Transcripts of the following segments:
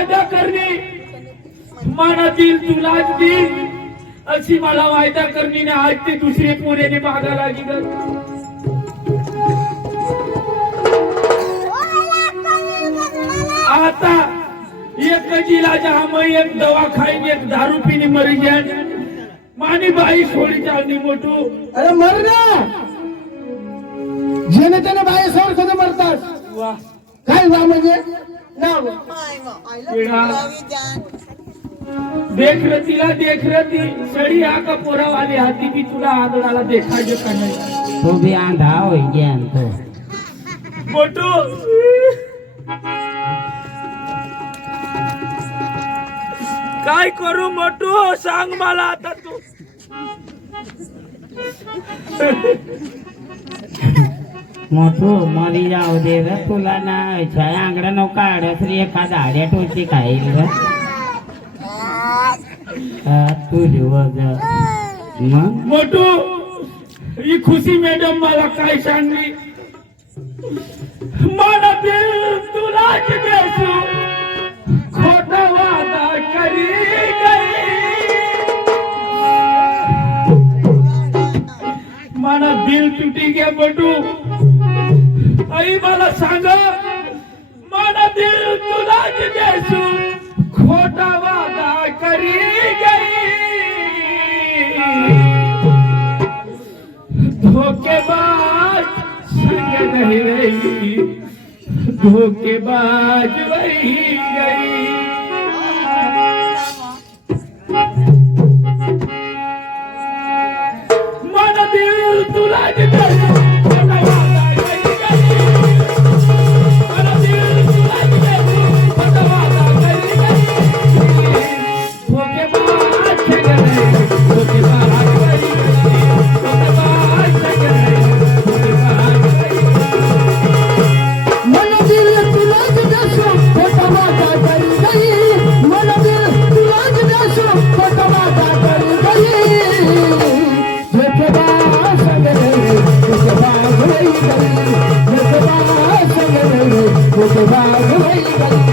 वायदा करणे मनातील तुलाच देईन अशी मला वायदा करणे आज ते दुसरे पोरेने मागा लागी ग आता एक जिलाचा हम एक दवा खाईन एक दारू पिणी मरी जान मानी बाई सोडी चालनी मोठू अरे मर ना जेने त्याने बाई सोड कधी मरतात वाह काय वा म्हणजे नाव देख रतीला देख रती सड़ी आका पोरा वाले हाथी भी तुला आगळाला देखायचे का नाही तू भी आंधा होई ज्ञान तो मोठू काय करू मोठू सांग मला आता तू मोठू मरी जाऊ दे ग तुला नाही छाय आंगडा नो काढत रे एखादा आड्या टोची खाईल ग तू लिवग मग मोठू ही खुशी मॅडम मला काय सांगली मला दिल तुलाच देसू खोटा वादा करी मला दिल तुटी गे बटू आई मला सांग मला दिल तुलाच देसू खोटा वादा करी गई धोखेबाज संग नहीं रही धोखेबाज रही गई मन दिल तुला देसू खोटा वादा करी गई मन दिल तुला देसू खोटा वादा करी गई धोखेबाज संग नहीं धोखेबाज रही गई धोखेबाज संग नहीं धोखेबाज रही मन दिल तुलाच देसो खोटा वादा करी गई मन दिल तुलाच देसो खोटा वादा करी गई धोखेबाज संग रे धोखेबाज रही गई धोखेबाज संग रे धोखेबाज रही गई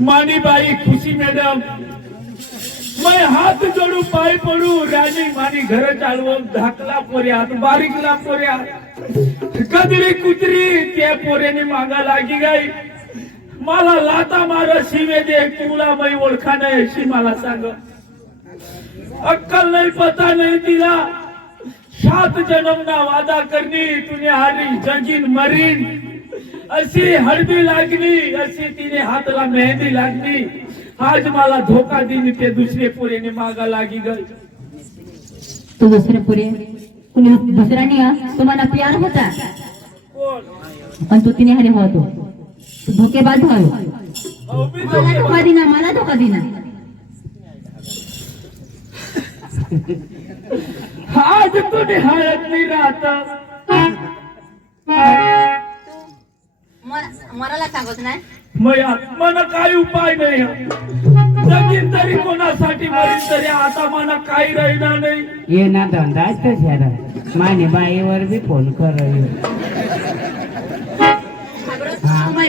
मानी बाई खुशी मैडम मैं हाथ जोडू पाय पडू राणी मानी घर चालवू धाकला पोऱ्यात बारीकला पोऱ्यात कदरी कुत्री त्या पोऱ्याने मागा लागी गाई मला लाता मार शिवे दे तुला मै ओळखा नाही अशी मला सांग अक्कल नाही पता नाही तिला 7 जन्मना वादा करनी तुने हारी जगीन मरीन अशी हळदी लागली अशी तिने हातला मेहंदी लागली आज मला धोका दिली ते दुसरे पुरेने मागा लागी गई तो दुसरे पुरे कुणी दुसऱ्याने तुम्हाला प्यार होता कोण पण तू तिने हरे होतो तू धोकेबाज व्हायो अहो, मी मला धोके- धोका दिना मला धोका दिना आज तुझे हळद नाही राहत मराला सांगत नाही मला काही उपाय नाही जगीन तरी कोणासाठी मरीन तरी आता मला काही राहिणार नाही ये ना धंदा शहरा माने बाईवर बी फोन कर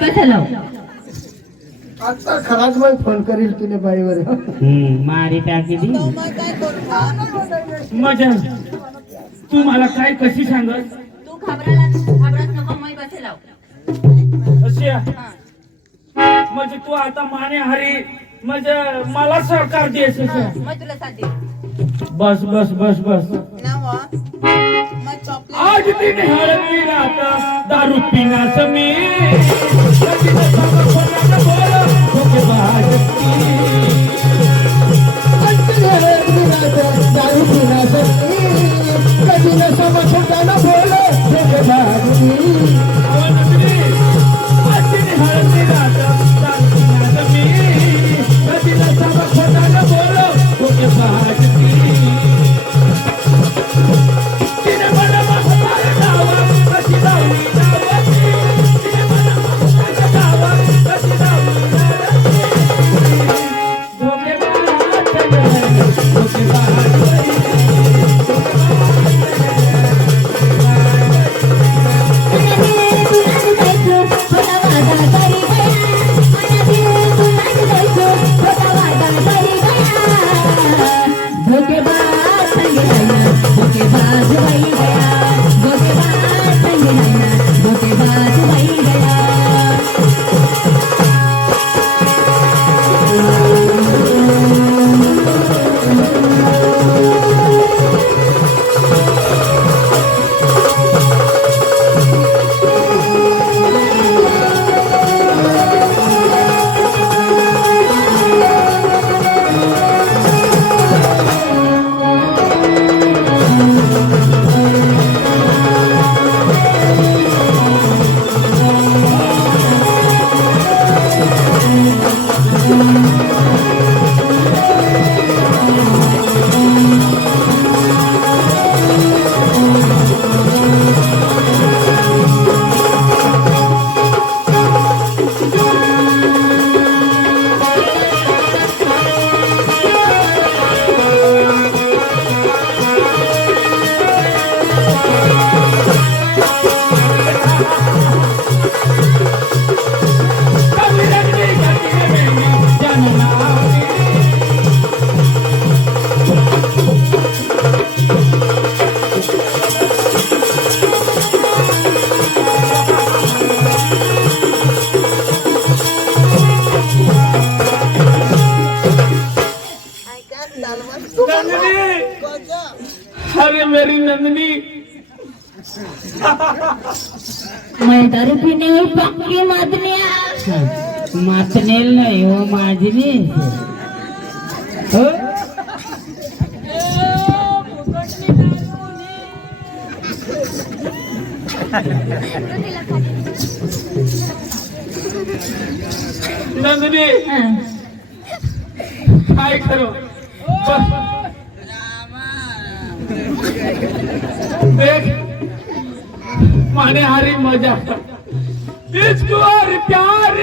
बसलो आता खराच मग फोन करील तुने बाईवर मारी टाकी दी मजा तू मला काय कशी सांगत तू घाबरत नको मै बसलो अशी म्हणजे तू आता माने हरी म्हणजे मला सहकार देस मै तुला साथ दे बस बस बस बस आज तिने हळद नाही राहत दारू पिण्याच मी दारू पिण्यासाठी कधी न समजताना बोल अरे मेरी नंदनी मैं दारू पीने हुई पक्की मातनिया मातनेल नाही हो माझी नाही हो नंदनी काय करो देख माने हारी मजा इसको और प्यार